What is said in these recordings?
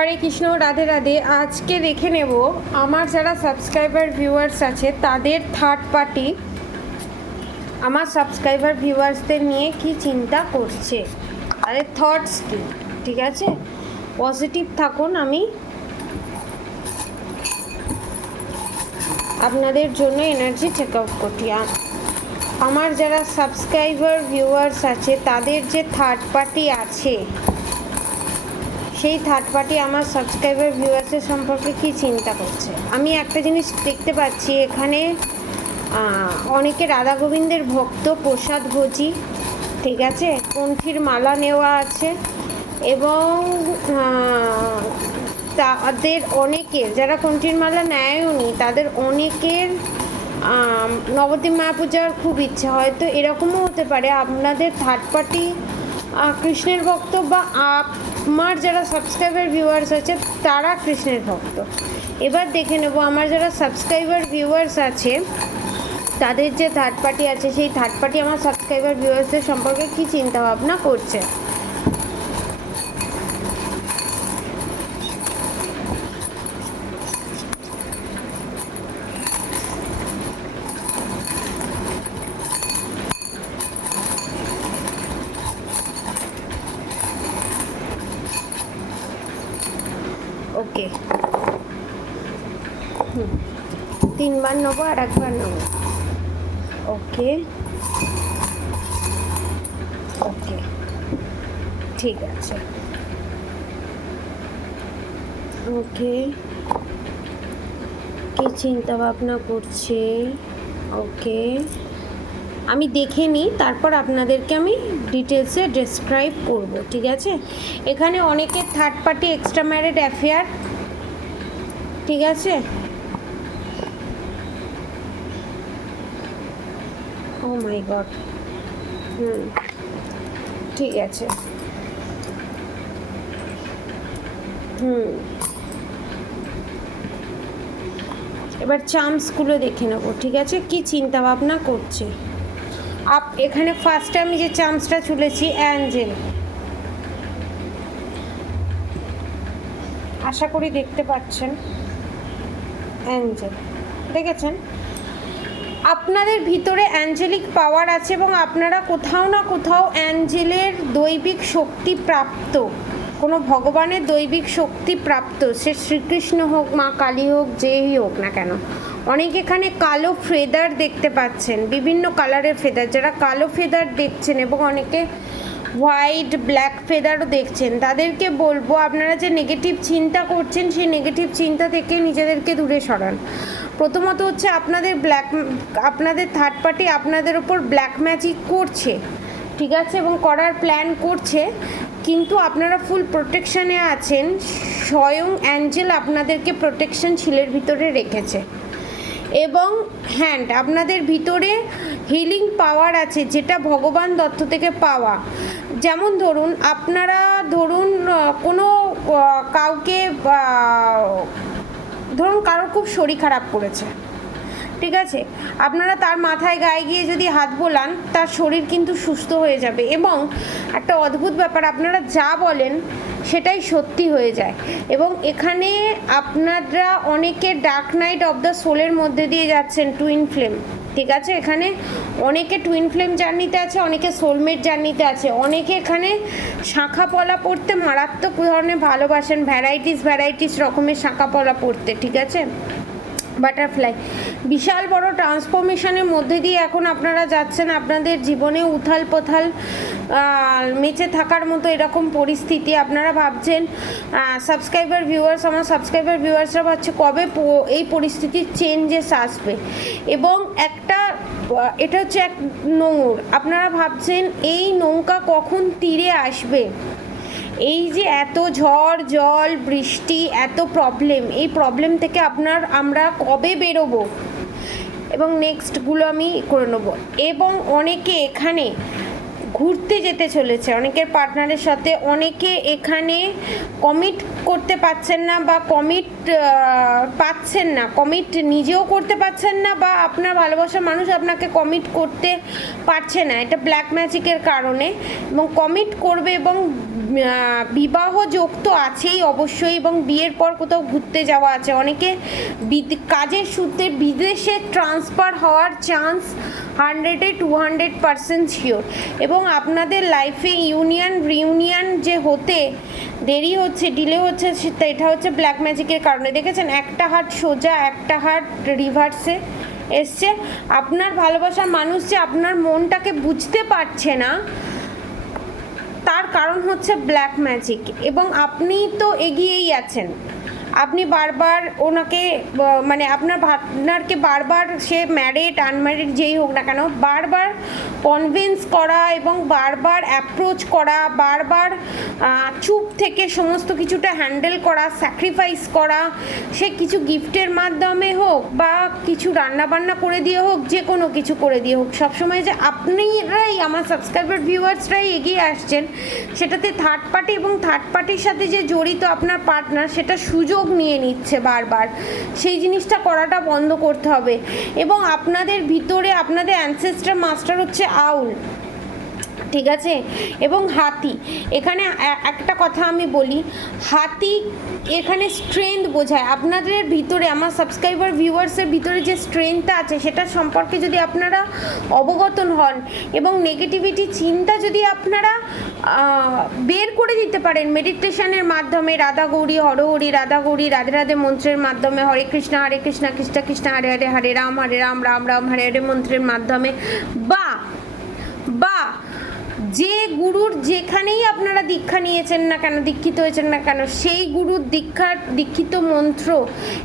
হরে কৃষ্ণ, রাধে রাধে। আজকে দেখে নেব আমার যারা সাবস্ক্রাইবার ভিউয়ার্স আছে তাদের থার্ড পার্টি আমার সাবস্ক্রাইবার ভিউয়ার্সদের নিয়ে কি চিন্তা করছে, তাদের থটস কি। ঠিক আছে, পজিটিভ থাকুন। আমি আপনাদের জন্য এনার্জি চেক আউট করছি। আমার যারা সাবস্ক্রাইবার ভিউয়ার্স আছে তাদের যে থার্ড পার্টি আছে, সেই থার্ড পার্টি আমার সাবস্ক্রাইবার ভিউয়ার্সের সম্পর্কে কী চিন্তা করছে। আমি একটা জিনিস দেখতে পাচ্ছি, এখানে অনেকে রাধা গোবিন্দের ভক্ত, প্রসাদ ভোজি, ঠিক আছে, কণ্ঠীর মালা নেওয়া আছে এবং তাদের অনেকের যারা কণ্ঠীর মালা নেয়নি তাদের অনেকের নবদ্বীপ মায়াপূজার খুব ইচ্ছা। হয়তো এরকমও হতে পারে আপনাদের থার্ড পার্টি কৃষ্ণের ভক্ত, বা আমার যারা সাবস্ক্রাইবার ভিউয়ার্স আছে তারা কৃষ্ণের ভক্ত। এবার দেখে নেব আমার যারা সাবস্ক্রাইবার ভিউয়ার্স আছে তাদের যে থার্ড পার্টি আছে, সেই থার্ড পার্টি আমার সাবস্ক্রাইবার ভিউয়ার্সদের সম্পর্কে কী চিন্তা ভাবনা করছে। ওকে, তিনবার নেবো আর একবার নেবো। ওকে ওকে, ঠিক আছে। ওকে, কি চিন্তা ভাবনা করছে। ওকে, আমি দেখে নিই, তারপর আপনাদেরকে আমি ডিটেলসে ডেসক্রাইব করব। ঠিক আছে, এখানে অনেকের third party extra married affair, ঠিক আছে। ও মাই গড, ঠিক আছে। এবার চার্মসগুলো দেখে নেব। ঠিক আছে, কি চিন্তা ভাবনা করছে। এখানে ফার্স্টে আমি যে চার্মসটা তুলেছি, অ্যাঞ্জেল, আশা করি দেখতে পাচ্ছেন। অ্যাঞ্জেল দেখেছেন, আপনাদের ভিতরে অ্যাঞ্জেলিক পাওয়ার আছে এবং আপনারা কোথাও না কোথাও অ্যাঞ্জেলের দৈবিক শক্তি প্রাপ্ত, কোনো ভগবানের দৈবিক শক্তি প্রাপ্ত, সে শ্রীকৃষ্ণ হোক, মা কালী হোক, যেই হোক না কেন। অনেকে এখানে কালো ফেদার দেখতে পাচ্ছেন, বিভিন্ন কালারের ফেদার, যারা কালো ফেদার দেখছেন এবং অনেকে হোয়াইট ব্ল্যাক ফেদারও দেখছেন, তাদেরকে বলবো আপনারা যে নেগেটিভ চিন্তা করছেন সেই নেগেটিভ চিন্তা থেকে নিজেদেরকে দূরে সরান। প্রথমত হচ্ছে আপনাদের থার্ড পার্টি আপনাদের ওপর ব্ল্যাক ম্যাজিক করছে, ঠিক আছে, এবং করার প্ল্যান করছে, কিন্তু আপনারা ফুল প্রোটেকশানে আছেন। স্বয়ং অ্যাঞ্জেল আপনাদেরকে প্রোটেকশন শিলের ভিতরে রেখেছে এবং আপনাদের ভিতরে হিলিং পাওয়ার আছে, যেটা ভগবান দত্ত থেকে পাওয়া। যেমন আপনারা কোনো কাউকে কারোর খুব শরীর খারাপ করেছে, ঠিক আছে, আপনারা তার মাথায় গায়ে গিয়ে যদি হাত বোলান তার শরীর কিন্তু সুস্থ হয়ে যাবে। এবং একটা অদ্ভুত ব্যাপার, আপনারা যা বলেন সেটাই সত্যি হয়ে যায়। এবং এখানে আপনারা অনেকে ডার্ক নাইট অফ দ্য সোলের মধ্যে দিয়ে যাচ্ছেন, টুইন ফ্লেম, ঠিক আছে। এখানে অনেকে টুইন ফ্লেম জার্নিতে আছে, অনেকে সোলমেট জার্নিতে আছে, অনেকে এখানে শাঁখা পলা পড়তে মারাত্মক ধরনের ভালোবাসেন, ভ্যারাইটিস রকমের শাঁখা পলা পড়তে, ঠিক আছে, বাটারফ্লাই। বিশাল বড় ট্রান্সফরমেশনের মধ্যে দিয়ে এখন আপনারা যাচ্ছেন। আপনাদের জীবনে উথাল পাথাল মেচে থাকার মতো এরকম পরিস্থিতি। আপনারা ভাবছেন, আমার সাবস্ক্রাইবার ভিউয়ার্সরা ভাবছে কবে এই পরিস্থিতির চেঞ্জেস আসবে। এবং এটা হচ্ছে এক নোঙর, আপনারা ভাবছেন এই নৌকা কখন তীরে আসবে। এই যে এত ঝড় জল বৃষ্টি, এত প্রবলেম, এই প্রবলেম থেকে আমরা কবে বেরোবো, এবং নেক্সটগুলো আমি করে নেবো। এবং অনেকে এখানে ঘুরতে যেতে চলেছে অনেকের পার্টনারের সাথে। অনেকে এখানে কমিট করতে পারছেন না বা কমিট নিজেও করতে পারছেন না, বা আপনার ভালোবাসার মানুষ আপনাকে কমিট করতে পারছে না, এটা ব্ল্যাক ম্যাজিকের কারণে। এবং কমিট করবে এবং বিবাহ যোগ তো আছেই অবশ্যই, এবং বিয়ের পর কোথাও ঘুরতে যাওয়া আছে। অনেকে কাজের সূত্রে বিদেশে ট্রান্সফার হওয়ার চান্স 100-200% শিওর। এবং আপনাদের লাইফে রিউনিয়ন যে হতে দেরি হচ্ছে, ডিলে হচ্ছে, এটা হচ্ছে ব্ল্যাক ম্যাজিকের কারণে। দেখেছেন, একটা হাত সোজা, একটা হাত রিভার্সে এসছে। আপনার ভালোবাসার মানুষ যে আপনার মনটাকে বুঝতে পারছে না, তার কারণ হচ্ছে ব্ল্যাক ম্যাজিক। এবং আপনি তো এগিয়েই আছেন, আপনি বারবার ওনাকে মানে আপনার পার্টনারকে বারবার, সে ম্যারিড আনম্যারিড যেই হোক না কেন, বারবার কনভিন্স করা এবং বারবার অ্যাপ্রোচ করা, বারবার চুপ থেকে সমস্ত কিছুটা হ্যান্ডেল করা, স্যাক্রিফাইস করা, সে কিছু গিফটের মাধ্যমে হোক বা কিছু রান্নাবান্না করে দিয়ে হোক, যে কোনো কিছু করে দিয়ে হোক, সবসময় যে আপনিরাই আমার সাবস্ক্রাইবার ভিউয়ার্সরাই এগিয়ে আসছেন, সেটাতে থার্ড পার্টি এবং থার্ড পার্টির সাথে যে জড়িত আপনার পার্টনার, সেটা সুযোগ নিয়ে নিচ্ছে বারবার। সেই জিনিসটা করাটা বন্ধ করতে হবে। এবং আপনাদের ভিতরে আপনাদের অ্যানসেস্টর মাস্টার হচ্ছে আউল, ঠিক আছে, এবং হাতি। এখানে একটা কথা আমি বলি, হাতি এখানে স্ট্রেংথ বোঝায়। আপনাদের ভিতরে, আমার সাবস্ক্রাইবার ভিউয়ার্সের ভিতরে যে স্ট্রেংথটা আছে, সেটা সম্পর্কে যদি আপনারা অবগত হন এবং নেগেটিভিটি চিন্তা যদি আপনারা বের করে দিতে পারেন মেডিটেশনের মাধ্যমে, রাধা গৌরী হরহরি, রাধা গৌরী রাধে রাধে মন্ত্রের মাধ্যমে, হরে কৃষ্ণ কৃষ্ণ কৃষ্ণ হরে হরে, হরে রাম রাম রাম হরে হরে মন্ত্রের মাধ্যমে, বা যে গুরুর যেখানেই আপনারা দীক্ষা নিয়েছেন না কেন, দীক্ষিত হয়েছেন না কেন, সেই গুরুর দীক্ষিত মন্ত্র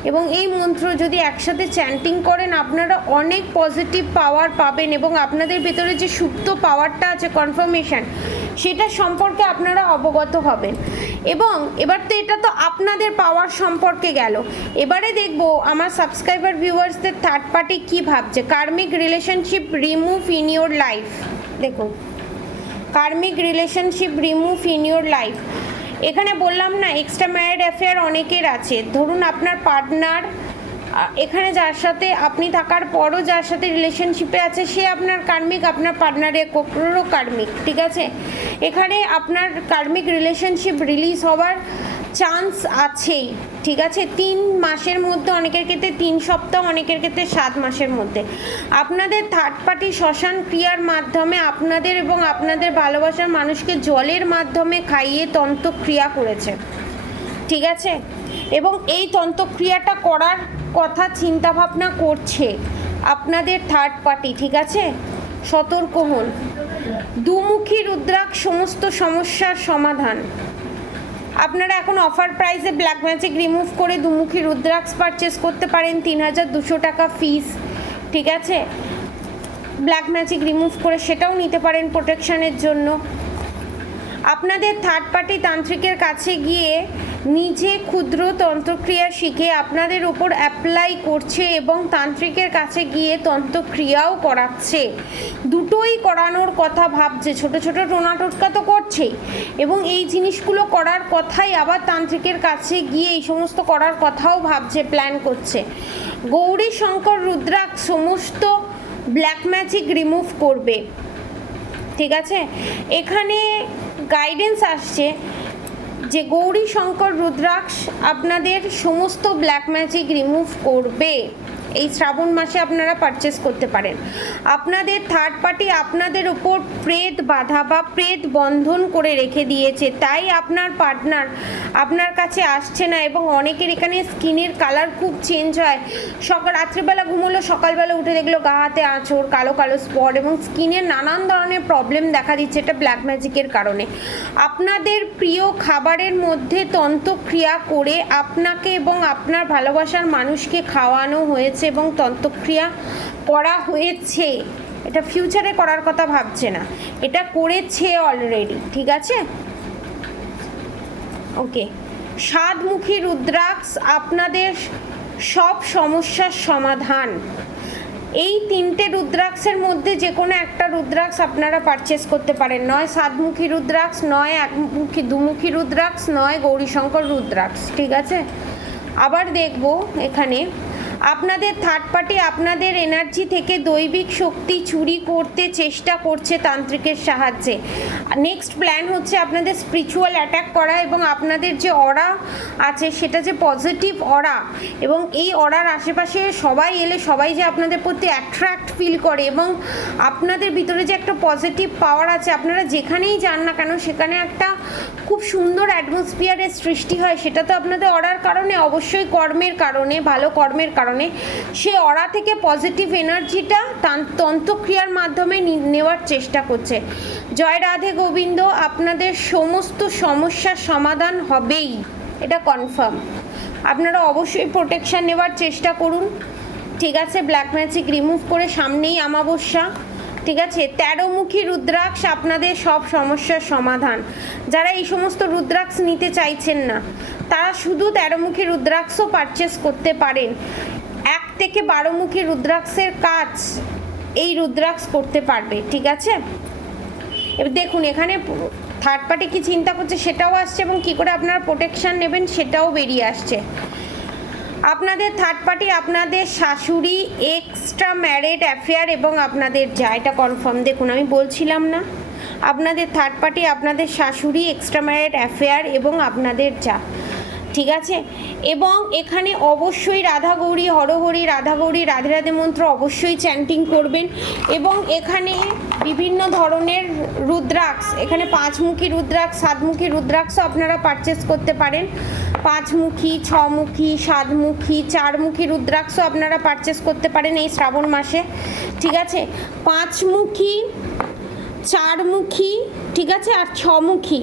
এবং এই মন্ত্র যদি একসাথে চ্যান্টিং করেন, আপনারা অনেক পজিটিভ পাওয়ার পাবেন এবং আপনাদের ভেতরে যে সুপ্ত পাওয়ারটা আছে, কনফার্মেশন, সেটা সম্পর্কে আপনারা অবগত হবেন। এবং এবার তো এটা তো আপনাদের পাওয়ার সম্পর্কে গেল। এবারে দেখব আমার সাবস্ক্রাইবার ভিউয়ার্সদের থার্ড পার্টি কী ভাবছে। Karmic relationship remove in your life. দেখুন, karmic relationship remove in your life. এখানে বললাম না, এক্সট্রা ম্যারিড অ্যাফেয়ার অনেকের আছে। ধরুন আপনার পার্টনার এখানে যার সাথে আপনি থাকার পরও যার সাথে রিলেশনশিপে আছে, সে আপনার কার্মিক, আপনার পার্টনারের কোপরও কার্মিক, ঠিক আছে। এখানে আপনার কার্মিক রিলেশনশিপ রিলিজ হওয়ার চান্স আছেই, ঠিক আছে। 3 মাসের মধ্যে, অনেকের ক্ষেত্রে 3 সপ্তাহ, অনেকের ক্ষেত্রে 7 মাসের মধ্যে। আপনাদের থার্ড পার্টি শ্মশান ক্রিয়ার মাধ্যমে আপনাদের এবং আপনাদের ভালোবাসার মানুষকে জলের মাধ্যমে খাইয়ে তন্ত্রক্রিয়া করেছে, ঠিক আছে। এবং এই তন্ত্রক্রিয়াটা করার কথা চিন্তাভাবনা করছে আপনাদের থার্ড পার্টি, ঠিক আছে। সতর্ক হন। দুমুখী রুদ্রাক্ষ সমস্ত সমস্যার সমাধান। আপনারা এখন অফার প্রাইসে ব্ল্যাক ম্যাজিক রিমুভ করে দুমুখী রুদ্রাক্ষ পারচেস করতে পারেন, 3200 টাকা ফিস, ঠিক আছে। ব্ল্যাক ম্যাজিক রিমুভ করে সেটাও নিতে পারেন প্রোটেকশনের জন্য। আপনাদের থার্ড পার্টি তান্ত্রিকের কাছে গিয়ে নিজে ক্ষুদ্র তন্ত্রক্রিয়া শিখে আপনাদের উপর অ্যাপ্লাই করছে এবং তান্ত্রিকের কাছে গিয়ে তন্ত্রক্রিয়াও করাচ্ছে। দুটোই করানোর কথা ভাবছে, ছোট ছোট টোনা টোটকা তো করছেই, এবং এই জিনিসগুলো করার কথাই আবার তান্ত্রিকের কাছে গিয়ে এই সমস্ত করার কথাও ভাবছে, প্ল্যান করছে। গৌরী শঙ্কর রুদ্রাক্ষ সমস্ত ব্ল্যাক ম্যাজিক রিমুভ করবে, ঠিক আছে। এখানে গাইডেন্স আসছে যে গৌরী শঙ্কর রুদ্রাক্ষ আপনাদের সমস্ত ব্ল্যাক ম্যাজিক রিমুভ করবে। এই শ্রাবণ মাসে আপনারা পারচেস করতে পারেন। আপনাদের থার্ড পার্টি আপনাদের উপর প্রেত বাধা বা প্রেত বন্ধন করে রেখে দিয়েছে, তাই আপনার পার্টনার আপনার কাছে আসছে না। এবং অনেকের এখানে স্কিনের কালার খুব চেঞ্জ হয়। রাত্রিবেলা ঘুমোলো, সকালবেলা উঠে দেখলো গা হাতে আঁচড়, কালো কালো স্পট এবং স্কিনের নানান ধরনের প্রবলেম দেখা দিচ্ছে। এটা ব্ল্যাক ম্যাজিকের কারণে। আপনাদের প্রিয় খাবারের মধ্যে তন্ত্রক্রিয়া করে আপনাকে এবং আপনার ভালোবাসার মানুষকে খাওয়ানো হয়েছে এবং তন্ত্রক্রিয়া করা হয়েছে। এটা ফিউচারে করার কথা ভাবছে না, এটা করেছে অলরেডি, ঠিক আছে। ওকে, 7মুখী রুদ্রাক্ষ আপনাদের সব সমস্যার সমাধান। এই তিনটে রুদ্রাক্ষের মধ্যে যে কোনো একটা রুদ্রাক্ষ আপনারা পারচেস করতে পারেন, নয় সাতমুখী রুদ্রাক্ষ, নয় একমুখী দুমুখী রুদ্রাক্ষ, নয় গৌরীশঙ্কর রুদ্রাক্ষ, ঠিক আছে। আবার দেখব এখানে আপনাদের থার্ড পার্টি আপনাদের এনার্জি থেকে দৈবিক শক্তি চুরি করতে চেষ্টা করছে তান্ত্রিকের সাহায্যে। নেক্সট প্ল্যান হচ্ছে আপনাদের স্পিরিচুয়াল অ্যাটাক করা, এবং আপনাদের যে অরা আছে সেটা যে পজিটিভ অরা, এবং এই অরার আশেপাশে সবাই এলে সবাই যে আপনাদের প্রতি অ্যাট্রাক্ট ফিল করে, এবং আপনাদের ভিতরে যে একটা পজিটিভ পাওয়ার আছে, আপনারা যেখানেই যান না কেন সেখানে একটা খুব সুন্দর অ্যাটমসফিয়ারের সৃষ্টি হয়। সেটা তো আপনাদের অরার কারণে, অবশ্যই কর্মের কারণে, ভালো কর্মের কারণে। সে অরা থেকে পজিটিভ এনার্জিটা তন্ত্রক্রিয়ার মাধ্যমে নেওয়ার চেষ্টা করছে। জয় রাধে গোবিন্দ, আপনাদের সমস্ত সমস্যার সমাধান হবেই, এটা কনফার্ম। আপনারা অবশ্যই প্রোটেকশন নেওয়ার চেষ্টা করুন, ঠিক আছে। ব্ল্যাক ম্যাজিক রিমুভ করে, সামনেই অমাবস্যা, ঠিক আছে। 13মুখী রুদ্রাক্ষ আপনাদের সব সমস্যার সমাধান। যারা এই সমস্ত রুদ্রাক্ষ নিতে চাইছেন না তারা শুধু 13মুখী রুদ্রাক্ষও পারচেস করতে পারেন। 1 থেকে 12মুখী রুদ্রাক্ষের কাজ এই রুদ্রাক্ষ করতে পারবে, ঠিক আছে। এবার দেখুন এখানে থার্ড পার্টি কি চিন্তা করছে সেটাও আসছে, এবং কি করে আপনারা প্রোটেকশন নেবেন সেটাও বেরিয়ে আসছে। আপনাদের থার্ড পার্টি আপনাদের শাশুড়ি, এক্সট্রা ম্যারিড অ্যাফেয়ার এবং আপনাদের যা, এটা কনফার্ম। দেখুন আমি বলছিলাম না, আপনাদের থার্ড পার্টি আপনাদের শাশুড়ি, এক্সট্রা ম্যারিড অ্যাফেয়ার এবং আপনাদের যা, ঠিক আছে। এবং এখানে অবশ্যই রাধা গৌরী হরহরি, রাধা গৌরী রাধে রাধে মন্ত্র অবশ্যই চ্যান্টিং করবেন। এবং এখানে বিভিন্ন ধরনের রুদ্রাক্ষ, এখানে 5মুখী রুদ্রাক্ষ, 7মুখী রুদ্রাক্ষও আপনারা পারচেস করতে পারেন। 5মুখী, 6মুখী, 7মুখী, 4মুখী রুদ্রাক্ষও আপনারা পারচেস করতে পারেন এই শ্রাবণ মাসে, ঠিক আছে। 5মুখী, 4মুখী, ঠিক আছে, আর 6মুখী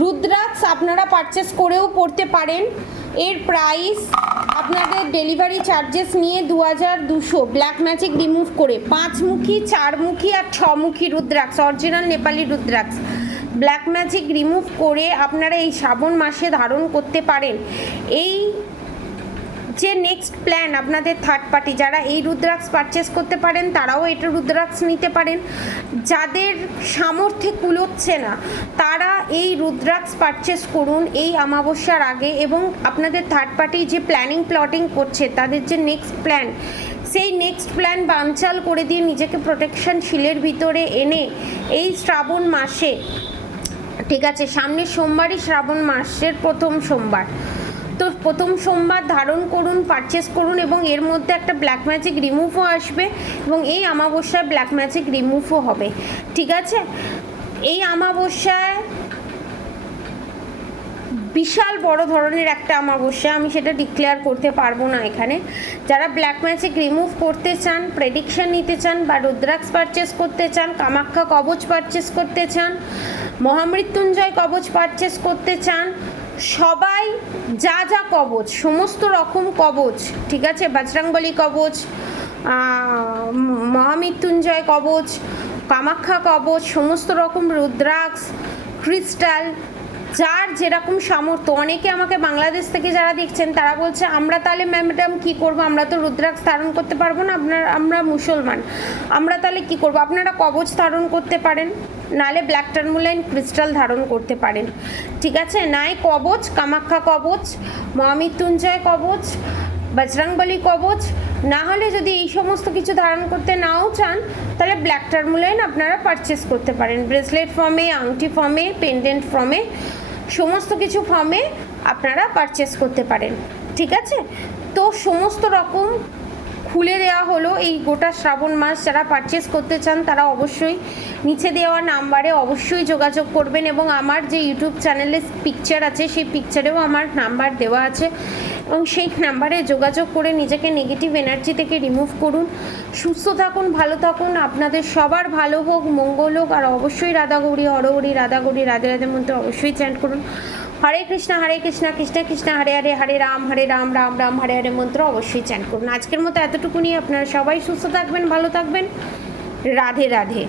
রুদ্রাক্ষ আপনারা পারচেস করেও পড়তে পারেন। এর প্রাইস আপনাদের ডেলিভারি চার্জেস নিয়ে 2200 ব্ল্যাক ম্যাজিক রিমুভ করে। 5মুখী, 4মুখী আর 6মুখী rudraksha, original Nepali rudraksha black magic remove করে আপনারা এই শ্রাবণ মাসে ধারণ করতে পারেন। এই যে নেক্সট প্ল্যান আপনাদের থার্ড পার্টি যারা এই রুদ্রাক্ষ পারচেস করতে পারেন তারাও এটা রুদ্রাক্ষ নিতে পারেন। যাদের সামর্থ্যে কুলোচ্ছে না তারা এই রুদ্রাক্ষ পারচেস করুন এই অমাবস্যার আগে। এবং আপনাদের থার্ড পার্টি যে প্লটিং করছে তাদের যে নেক্সট প্ল্যান, সেই নেক্সট প্ল্যান বানচাল করে দিয়ে নিজেকে প্রোটেকশন শিলের ভিতরে এনে এই শ্রাবণ মাসে, ঠিক আছে, সামনের সোমবারই শ্রাবণ মাসের প্রথম সোমবার, তো প্রথম সোমবার ধারণ করুন, পারচেস করুন, এবং এর মধ্যে একটা ব্ল্যাক ম্যাজিক রিমুভও আসবে এবং এই অমাবস্যায় ব্ল্যাক ম্যাজিক রিমুভও হবে, ঠিক আছে। এই অমাবস্যায় বিশাল বড় ধরনের একটা অমাবস্যা, আমি সেটা ডিক্লেয়ার করতে পারবো না এখানে। যারা ব্ল্যাক ম্যাজিক রিমুভ করতে চান, প্রেডিকশন নিতে চান, বা রুদ্রাক্ষ পারচেস করতে চান, কামাখ্যা কবচ পারচেস করতে চান, মহামৃত্যুঞ্জয় কবচ পারচেস করতে চান, সবাই যা যা কবচ, সমস্ত রকম কবচ, ঠিক আছে, বজরংবলী কবচ, মহামৃত্যুঞ্জয় কবচ, কামাখ্যা কবচ, সমস্ত রকম রুদ্রাক্ষ, ক্রিস্টাল, যার যেরকম সামর্থ্য। অনেকে আমাকে বাংলাদেশ থেকে যারা দেখছেন তারা বলছে আমরা তাহলে ম্যাডাম কী করবো, আমরা তো রুদ্রাক্ষ ধারণ করতে পারবো না, আমরা মুসলমান, আমরা তাহলে কী করবো। আপনারা কবচ ধারণ করতে পারেন, নালে ব্ল্যাক টার্মোলাইন ক্রিস্টাল ধারণ করতে পারেন, ঠিক আছে। নাই কবচ, কামাখ্যা কবচ, মহামৃত্যুঞ্জয় কবচ, বজরংবলী কবচ, না হলে যদি এই সমস্ত কিছু ধারণ করতে নাও চান তাহলে ব্ল্যাক টার্মোলাইন আপনারা পারচেস করতে পারেন। ব্রেসলেট ফর্মে, আংটি ফর্মে, পেন্ডেন্ট ফর্মে, সমস্ত কিছু ফর্মে আপনারা পারচেস করতে পারেন, ঠিক আছে। তো সমস্ত রকম খুলে দেওয়া হলো এই গোটা শ্রাবণ মাস। যারা পারচেস করতে চান তারা অবশ্যই নিচে দেওয়া নাম্বারে অবশ্যই যোগাযোগ করবেন, এবং আমার যে ইউটিউব চ্যানেলে পিকচার আছে সেই পিকচারেও আমার নাম্বার দেওয়া আছে, এবং সেই নাম্বারে যোগাযোগ করে নিজেকে নেগেটিভ এনার্জি থেকে রিমুভ করুন। সুস্থ থাকুন, ভালো থাকুন, আপনাদের সবার ভালো হোক, মঙ্গল হোক, আর অবশ্যই রাধা গৌরী হরহরি, রাধা গৌরী রাধে রাধে মধ্যে অবশ্যই চ্যান্ট করুন। হরে কৃষ্ণ কৃষ্ণ কৃষ্ণ হরে হরে, হরে রাম রাম রাম হরে হরে মন্ত্র অবশ্যই চ্যান্ট করুন। আজকের মতো এতটুকুনি, আপনারা সবাই সুস্থ থাকবেন, ভালো থাকবেন, রাধে রাধে।